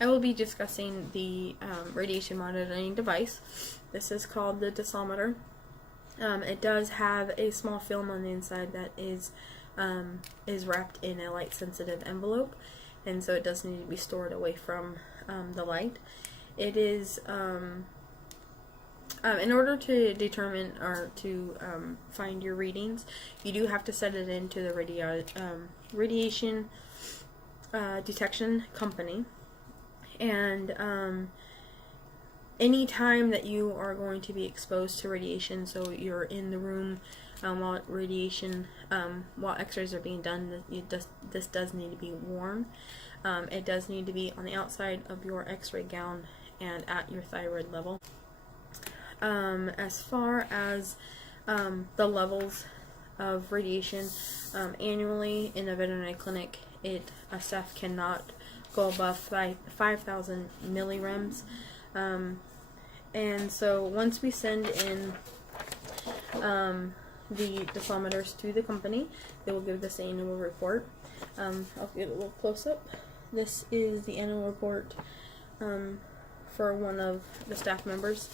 I will be discussing the radiation monitoring device. This is called the decilometer. It does have a small film on the inside that is wrapped in a light-sensitive envelope, and so it does need to be stored away from the light. It is in order to determine or to find your readings, you do have to set it into the radiation detection company. And any time that you are going to be exposed to radiation, so you're in the room while x-rays are being done, this does need to be worn. It does need to be on the outside of your x-ray gown and at your thyroid level. As far as the levels of radiation annually in a veterinary clinic, a staff cannot go above 5,000 millirems. And so once we send in the decilometers to the company, they will give this annual report. I'll get a little close up. This is the annual report for one of the staff members.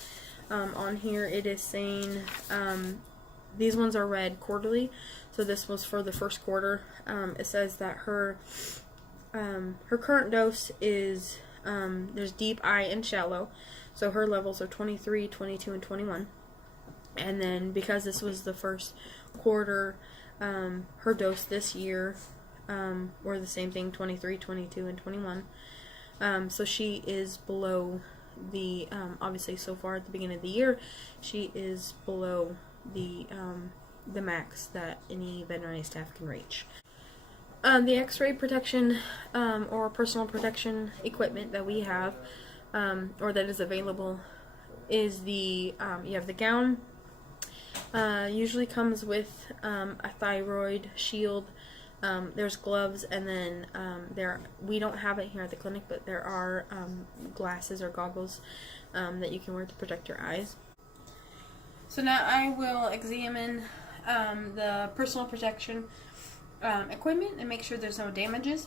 On here it is saying these ones are read quarterly, so this was for the first quarter. It says that her current dose is there's deep, I, and shallow, so her levels are 23, 22, and 21. And then because this was the first quarter, her dose this year were the same thing, 23, 22, and 21. So she is below the obviously so far at the beginning of the year, she is below the max that any veterinary staff can reach. The x-ray protection or personal protection equipment that we have or that is available is you have the gown. Usually comes with a thyroid shield. There's gloves, and then we don't have it here at the clinic, but there are glasses or goggles that you can wear to protect your eyes. So now I will examine the personal protection equipment and make sure there's no damages.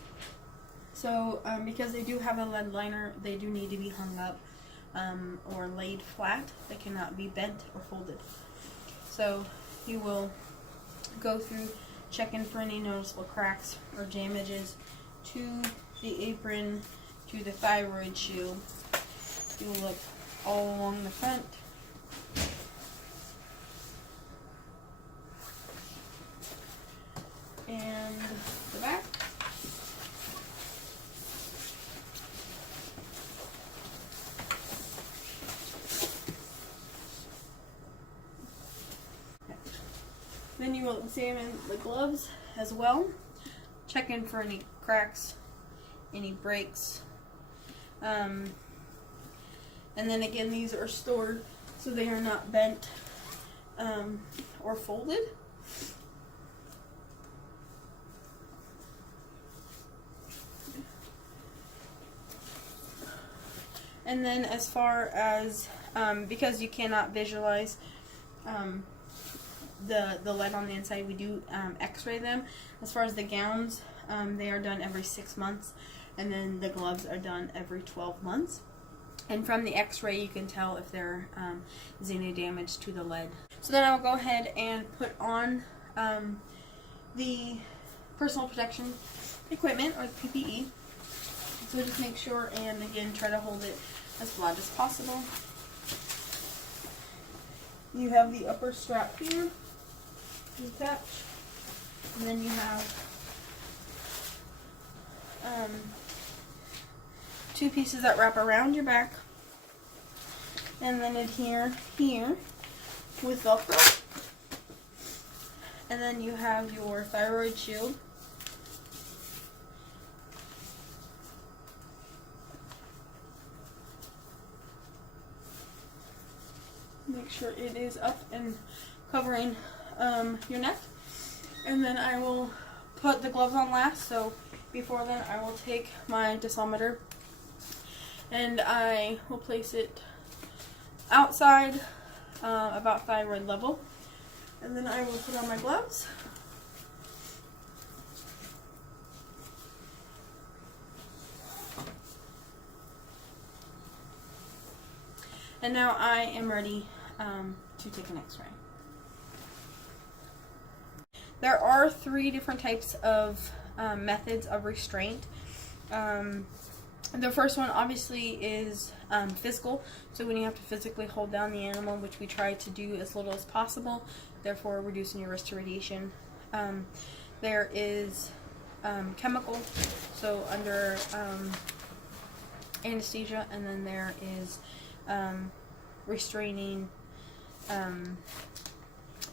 So because they do have a lead liner, they do need to be hung up or laid flat. They cannot be bent or folded. So you will go through, checking for any noticeable cracks or damages to the apron, to the thyroid shield. You will look all along the front. And the back. Then you will examine the gloves as well, checking for any cracks, any breaks. And then again, these are stored so they are not bent or folded. And then as far as, because you cannot visualize the lead on the inside, we do x-ray them. As far as the gowns, they are done every 6 months, and then the gloves are done every 12 months. And from the x-ray you can tell if there is any damage to the lead. So then I'll go ahead and put on the personal protection equipment, or the PPE. So just make sure, and again, try to hold it as flat as possible. You have the upper strap here attached, and then you have two pieces that wrap around your back and then adhere here with Velcro. And then you have your thyroid shield. Make sure it is up and covering your neck. And then I will put the gloves on last, so before then I will take my decilometer and I will place it outside about thyroid level, and then I will put on my gloves. And now I am ready to take an x-ray. There are 3 different types of methods of restraint. The first one obviously is physical, so when you have to physically hold down the animal, which we try to do as little as possible, therefore reducing your risk to radiation. There is chemical, so under anesthesia, and then there is restraining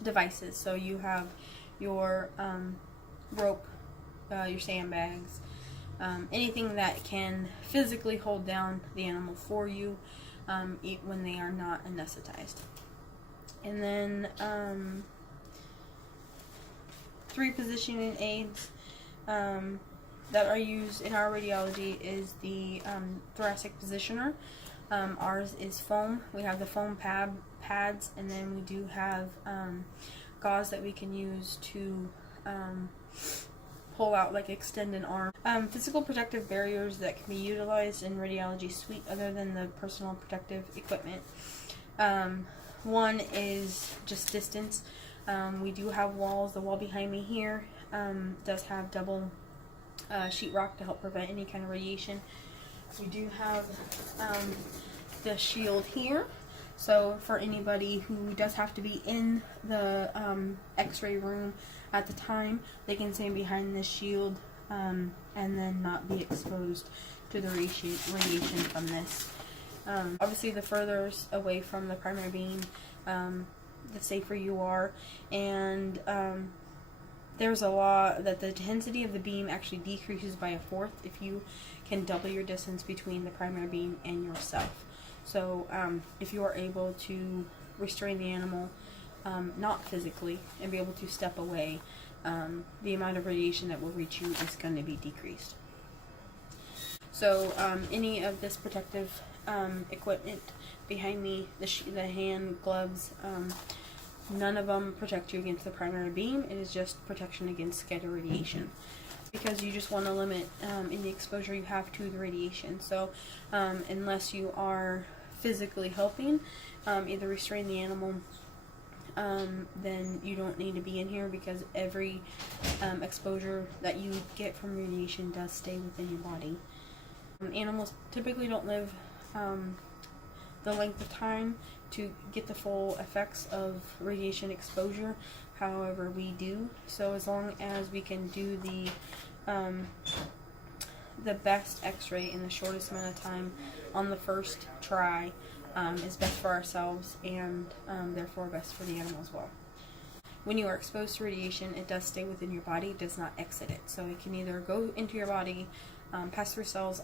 devices. So you have your rope, your sandbags, anything that can physically hold down the animal for you when they are not anesthetized. And then 3 positioning aids that are used in our radiology is the thoracic positioner. Ours is foam. We have the foam pads, and then we do have gauze that we can use to pull out, like extend an arm. Physical protective barriers that can be utilized in radiology suite other than the personal protective equipment. One is just distance. We do have walls. The wall behind me here does have double sheetrock to help prevent any kind of radiation. We do have the shield here. So for anybody who does have to be in the x-ray room at the time, they can stand behind this shield and then not be exposed to the radiation from this. Obviously, the further away from the primary beam, the safer you are. And there's a law that the intensity of the beam actually decreases by 1/4 if you can double your distance between the primary beam and yourself. So if you are able to restrain the animal, not physically, and be able to step away, the amount of radiation that will reach you is going to be decreased. So any of this protective equipment behind me, the hand gloves, none of them protect you against the primary beam. It is just protection against scatter radiation, because you just want to limit any exposure you have to the radiation. So unless you are physically helping either restrain the animal, then you don't need to be in here, because every exposure that you get from radiation does stay within your body. Animals typically don't live the length of time to get the full effects of radiation exposure. However, we do. So as long as we can do the best x-ray in the shortest amount of time on the first try, is best for ourselves, and therefore best for the animal as well. When you are exposed to radiation, it does stay within your body, it does not exit it. So it can either go into your body, pass through cells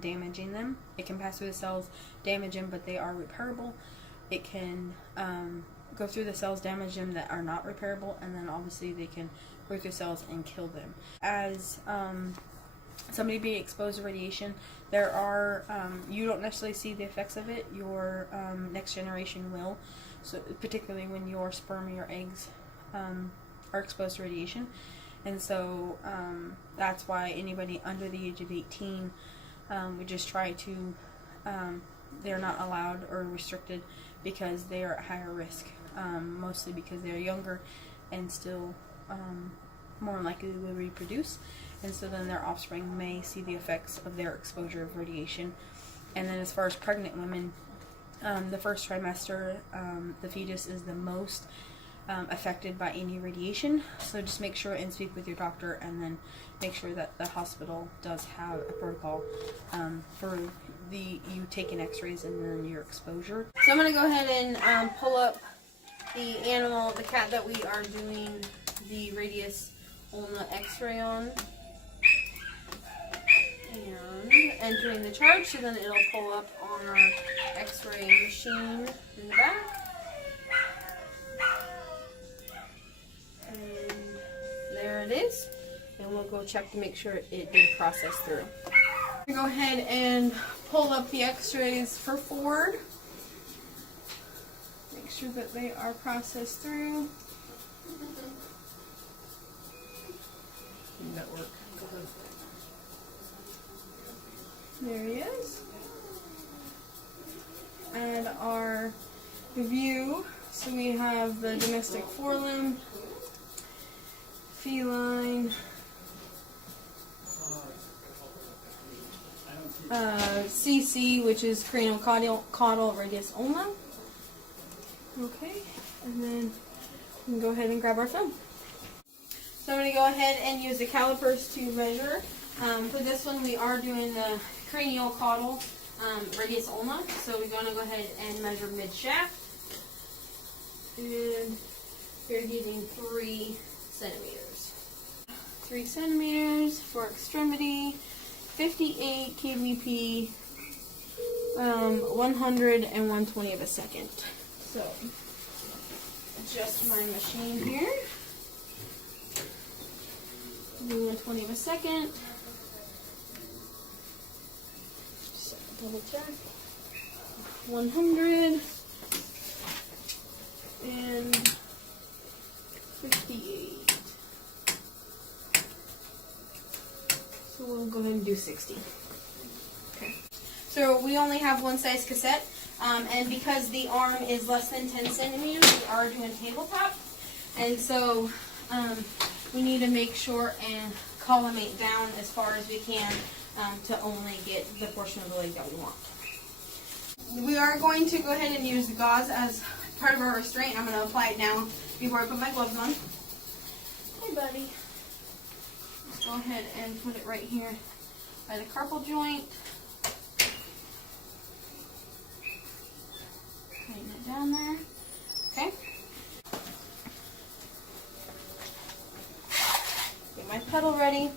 damaging them. It can pass through the cells, damage them, but they are repairable. It can go through the cells, damage them that are not repairable, and then obviously they can go through cells and kill them. As somebody being exposed to radiation, there are you don't necessarily see the effects of it. Your next generation will. So particularly when your sperm or your eggs are exposed to radiation. And so that's why anybody under the age of 18, we just try to, they're not allowed or restricted because they are at higher risk, mostly because they're younger and still more likely to reproduce. And so then their offspring may see the effects of their exposure of radiation. And then as far as pregnant women, the first trimester, the fetus is the most affected by any radiation. So just make sure and speak with your doctor, and then make sure that the hospital does have a protocol for you taking x-rays and then your exposure. So I'm going to go ahead and pull up the animal, the cat that we are doing the radius ulna x-ray on, and entering the charge, so then it'll pull up on our x-ray machine in the back. And there it is. And we'll go check to make sure it did process through. Go ahead and pull up the x-rays for Ford. Make sure that they are processed through. Network. There he is. add our view. So we have the domestic forelimb, feline, CC, which is cranial-caudal radius ulna. Okay, and then we can go ahead and grab our film. So I'm going to go ahead and use the calipers to measure. For this one, we are doing the cranial-caudal radius ulna. So we're going to go ahead and measure mid-shaft. And we're using 3 centimeters. 3 centimeters for extremity, 58 kVp, 100 and 120 of a second. So, adjust my machine here. Do 120 of a second. Just double check. 100 and 58. So we'll go ahead and do 60. Okay. So we only have one size cassette, and because the arm is less than 10 centimeters, we are doing tabletop, and so we need to make sure and collimate down as far as we can to only get the portion of the leg that we want. We are going to go ahead and use the gauze as part of our restraint. I'm going to apply it now before I put my gloves on. Hey, buddy. Let's go ahead and put it right here by the carpal joint. Tighten it down there. Okay. Get my pedal ready.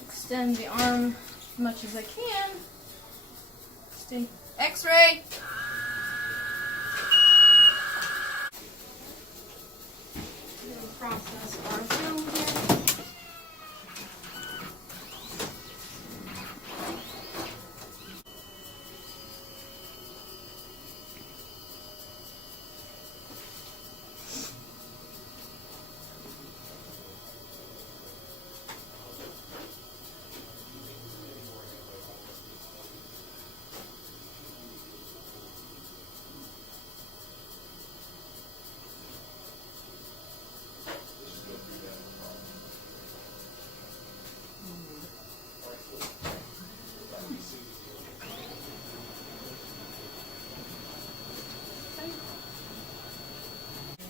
Extend the arm as much as I can. Stay. X-ray. Process our film here.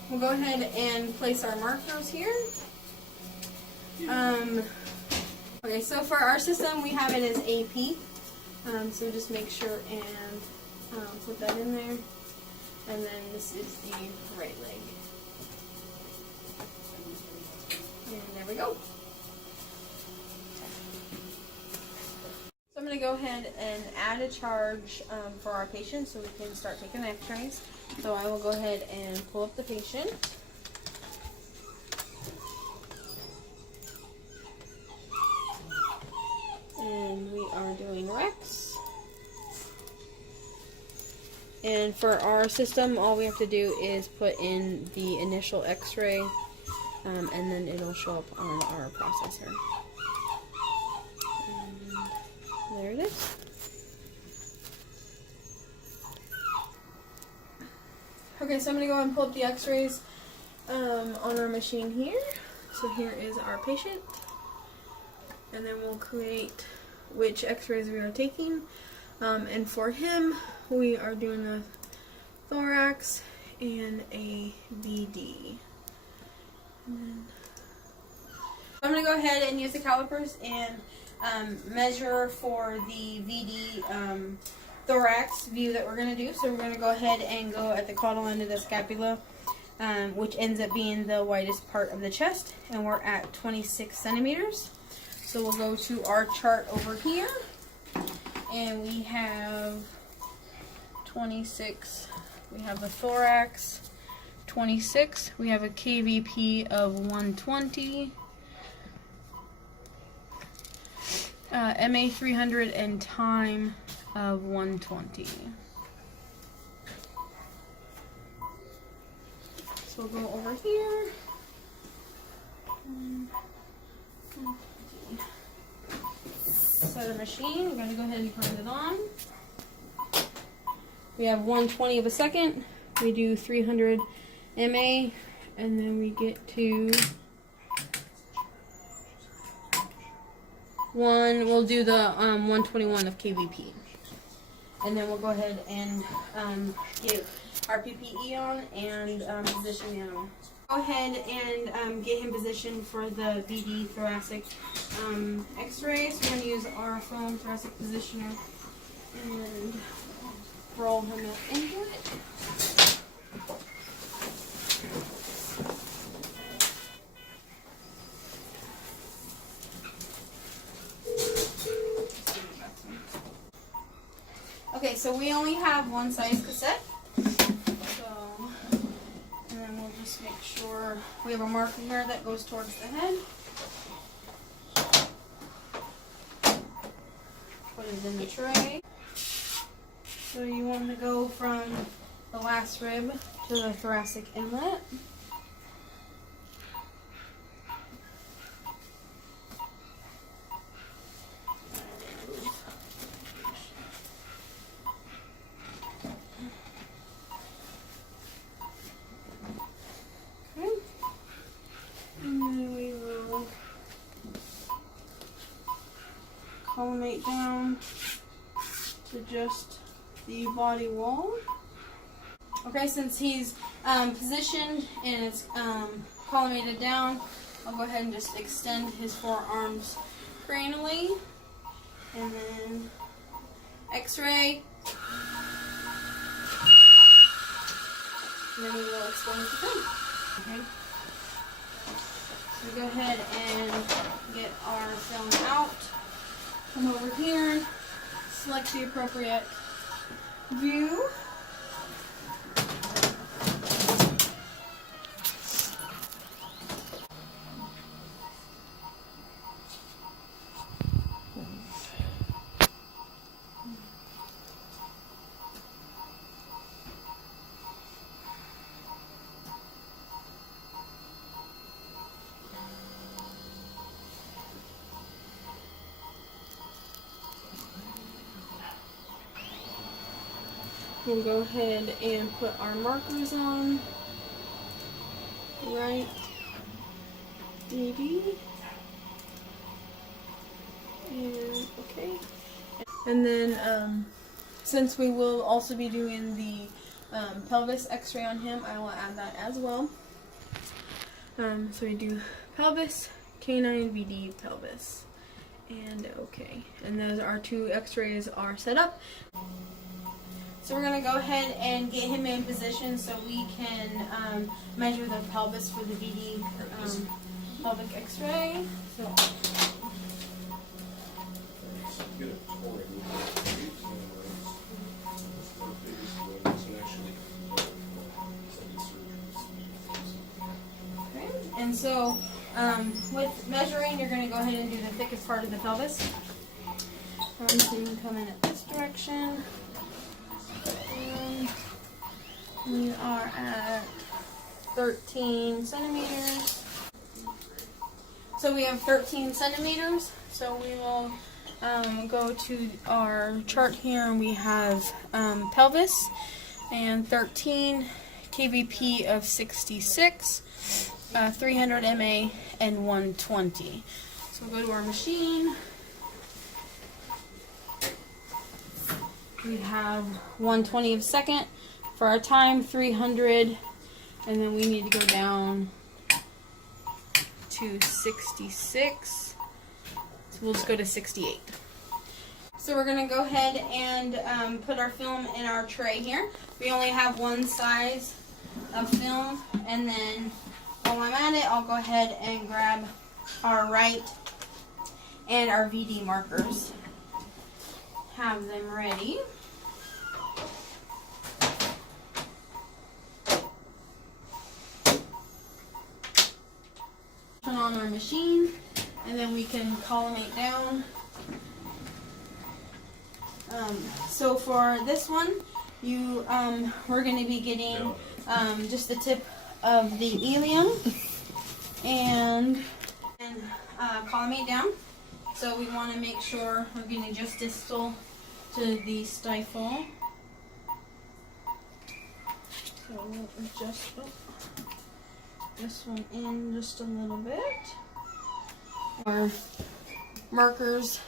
We'll go ahead and place our markers here. Okay, so for our system, we have it as AP. So just make sure and put that in there. And then this is the right leg. And there we go. So I'm going to go ahead and add a charge for our patient so we can start taking the x-rays. So I will go ahead and pull up the patient. And we are doing Rex. And for our system, all we have to do is put in the initial x-ray, and then it'll show up on our processor. And there it is. Okay, so I'm going to go ahead and pull up the x-rays on our machine here. So here is our patient. And then we'll create which x-rays we are taking. And for him, we are doing a thorax and a VD. And I'm going to go ahead and use the calipers and measure for the VD thorax view that we're going to do. So we're going to go ahead and go at the caudal end of the scapula, which ends up being the widest part of the chest, and we're at 26 centimeters. So we'll go to our chart over here, and we have 26, we have the thorax, 26, we have a KVP of 120, MA 300, and time of 120. So we'll go over here. Set a machine. We're going to go ahead and turn it on. we have 1/20 of a second. We do 300 MA, and then we get to we'll do the 121 of kVp. And then we'll go ahead and get our PPE on and position the animal. Go ahead and get him positioned for the VD thoracic x-ray. So we're going to use our film thoracic positioner and roll him into it. Okay, so we only have one size cassette. So, and then we'll just make sure we have a marker here that goes towards the head. Put it in the tray. So you want to go from the last rib to the thoracic inlet. Collimate down to just the body wall. Okay, since he's positioned and it's collimated down, I'll go ahead and just extend his forearms cranially, and then x-ray, and then we will expose the film. Okay. So go ahead and get our film out. Come over here, select the appropriate view. We'll go ahead and put our markers on. Right, DD, and okay. And then since we will also be doing the pelvis x-ray on him, I will add that as well. So we do pelvis, canine, VD, pelvis, and okay. And those our two x-rays are set up. So we're going to go ahead and get him in position so we can measure the pelvis for the VD pelvic x-ray. So okay. And so with measuring, you're going to go ahead and do the thickest part of the pelvis. So you can come in at this direction. We are at 13 centimeters. So we have 13 centimeters. So we will go to our chart here, and we have pelvis and 13, kVp of 66, 300 MA, and 120. So we'll go to our machine. We have 1/20 of a second for our time, 300, and then we need to go down to 66. So we'll just go to 68. So we're going to go ahead and put our film in our tray here. We only have one size of film, and then while I'm at it, I'll go ahead and grab our right and our VD markers. Have them ready. Turn on our machine, and then we can collimate down. So for this one, we're going to be getting just the tip of the ilium and collimate down. So we want to make sure we're getting just distal to the stifle. So we'll adjust this one in just a little bit. Our markers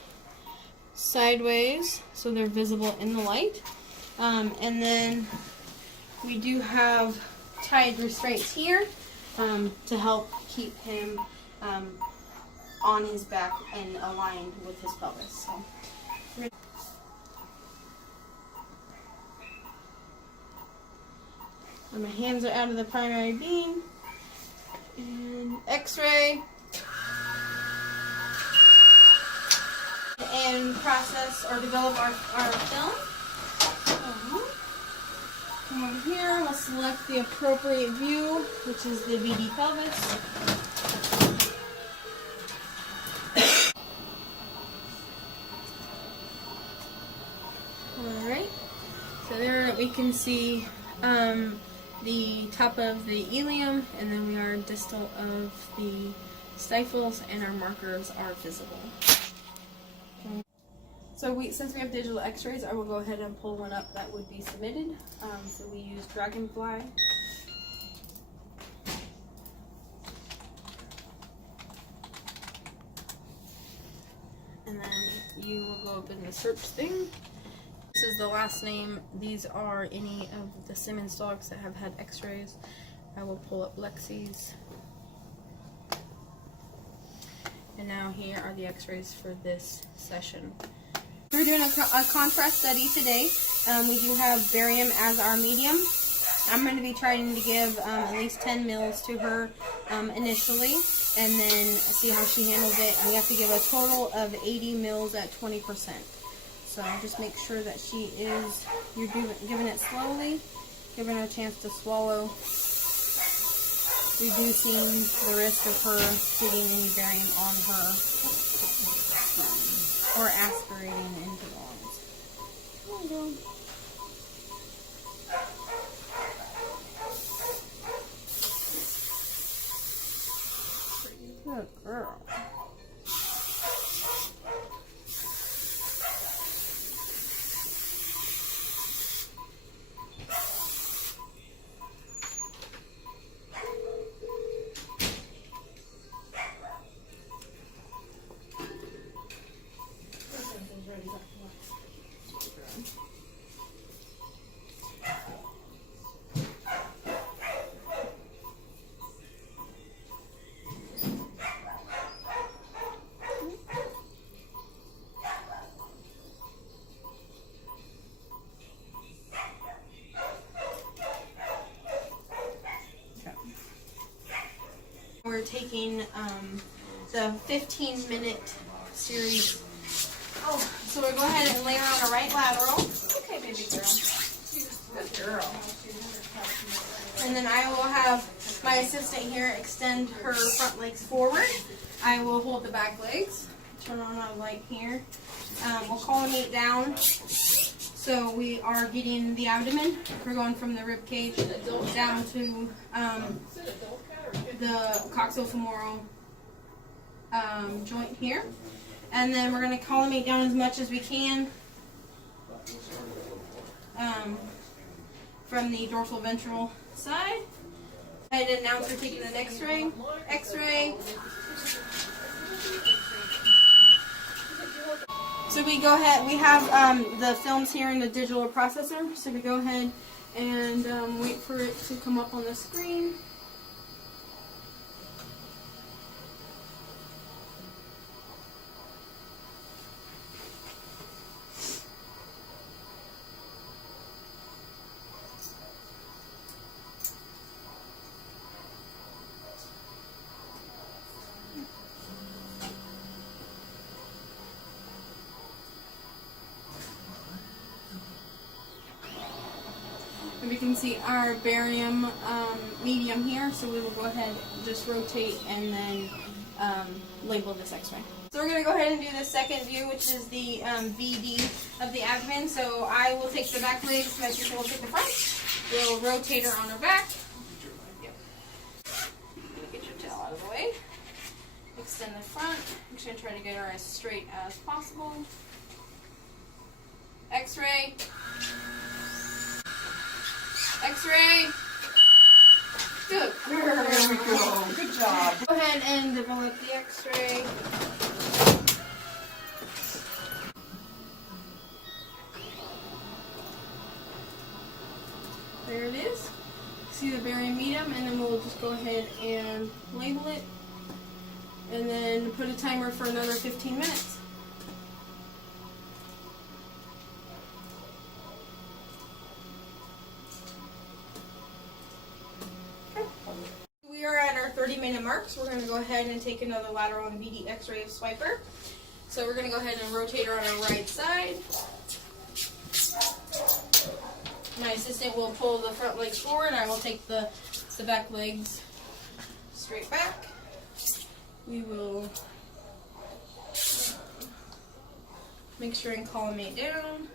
sideways so they're visible in the light. And then we do have tied restraints here to help keep him on his back and aligned with his pelvis. So. And my hands are out of the primary beam. And X-ray. And process or develop our film. Come over here, we'll select the appropriate view, which is the VD pelvis. Alright, so there we can see the top of the ilium, and then we are distal of the stifles, and our markers are visible. So since we have digital x-rays, I will go ahead and pull one up that would be submitted. So we use Dragonfly. And then you will go up in the search thing. This is the last name. These are any of the Simmons dogs that have had x-rays. I will pull up Lexi's. And now here are the x-rays for this session. We're doing a contrast study today. We do have barium as our medium. I'm going to be trying to give at least 10 mils to her initially, and then see how she handles it. We have to give a total of 80 mils at 20%. So just make sure that you're giving it slowly, giving her a chance to swallow, reducing the risk of her getting any barium on her or aspirating into the lungs. There we go. Good girl. We're taking the 15-minute series. Oh, so we'll go ahead and lay her on a right lateral. Okay, baby girl. Good girl. And then I will have my assistant here extend her front legs forward. I will hold the back legs. Turn on our light here. We'll collimate down. So we are getting the abdomen. We're going from the rib cage down to the coxofemoral joint here. And then we're going to collimate down as much as we can from the dorsal ventral side. And now we're taking an x-ray. X-ray. So we go ahead, we have the films here in the digital processor. So we go ahead and wait for it to come up on the screen. And we can see our barium medium here, so we will go ahead and just rotate and then label this x-ray. So we're going to go ahead and do the second view, which is the VD of the abdomen. So I will take the back legs, my sister will take the front. We'll rotate her on her back. Get your tail out of the way. Extend the front. I'm just going to try to get her as straight as possible. X-ray. X-ray. Good girl. There we go. Good job. Go ahead and develop the x-ray. There it is. See the barium medium, and then we'll just go ahead and label it. And then put a timer for another 15 minutes. Okay. We are at our 30-minute mark, so we're going to go ahead and take another lateral and VD x-ray of Swiper. So we're going to go ahead and rotate her on our right side. My assistant will pull the front legs forward, and I will take the back legs straight back. We will make sure and collimate down.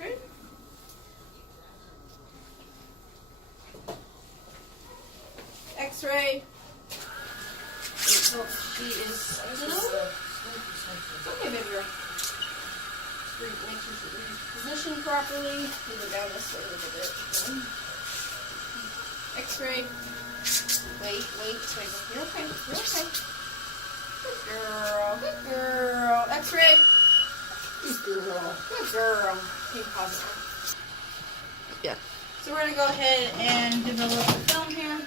Okay. X-ray. Oh, she is okay, baby girl. Make sure she's positioned properly. Move it down this way a little bit. X-ray. Wait. You're okay. You're okay. Good girl. Good girl. X-ray. Good girl. Good girl. Can you pause it? Yeah. So we're gonna go ahead and develop the film here.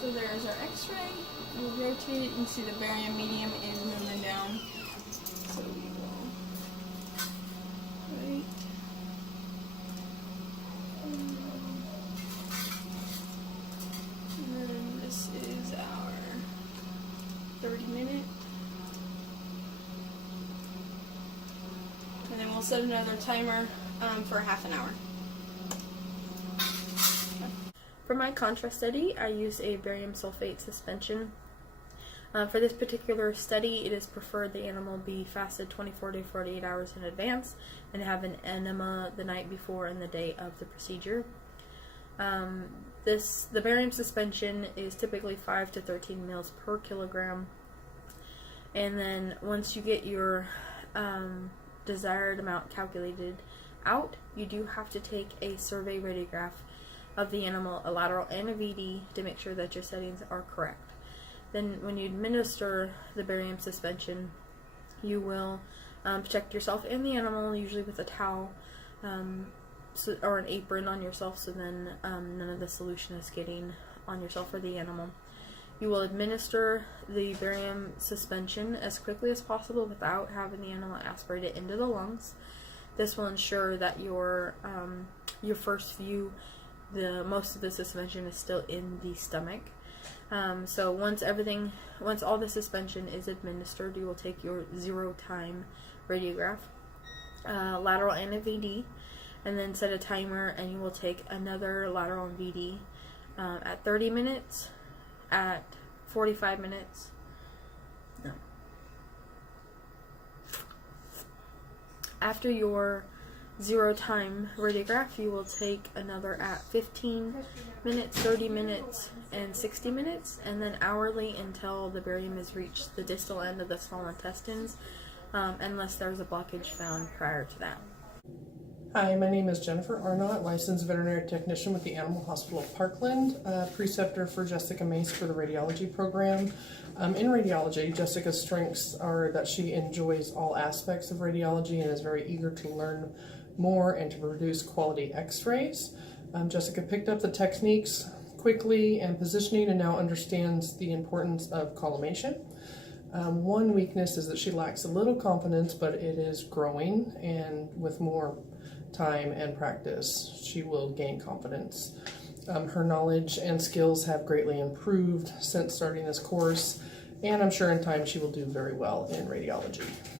So there's our x-ray. We'll rotate it and see the barium medium is moving down. So we will wait. And then this is our 30-minute. And then we'll set another timer for half an hour. For my contrast study, I used a barium sulfate suspension. For this particular study, it is preferred the animal be fasted 24 to 48 hours in advance and have an enema the night before and the day of the procedure. The barium suspension is typically 5 to 13 mils per kilogram. And then once you get your desired amount calculated out, you do have to take a survey radiograph of the animal, a lateral and a VD, to make sure that your settings are correct. Then when you administer the barium suspension, you will protect yourself and the animal, usually with a towel or an apron on yourself, so then none of the solution is getting on yourself or the animal. You will administer the barium suspension as quickly as possible without having the animal aspirate it into the lungs. This will ensure that your first view, most of the suspension is still in the stomach. So once all the suspension is administered, you will take your 0-time radiograph, lateral and a VD, and then set a timer, and you will take another lateral and VD at 30 minutes, at 45 minutes. No. After your 0-time radiograph, you will take another at 15 minutes, 30 minutes, and 60 minutes, and then hourly until the barium has reached the distal end of the small intestines, unless there's a blockage found prior to that. Hi, my name is Jennifer Arnott, licensed veterinary technician with the Animal Hospital of Parkland, preceptor for Jessica Mace for the radiology program. In radiology, Jessica's strengths are that she enjoys all aspects of radiology and is very eager to learn more and to produce quality x-rays. Jessica picked up the techniques quickly and positioning, and now understands the importance of collimation. One weakness is that she lacks a little confidence, but it is growing, and with more time and practice, she will gain confidence. Her knowledge and skills have greatly improved since starting this course, and I'm sure in time she will do very well in radiology.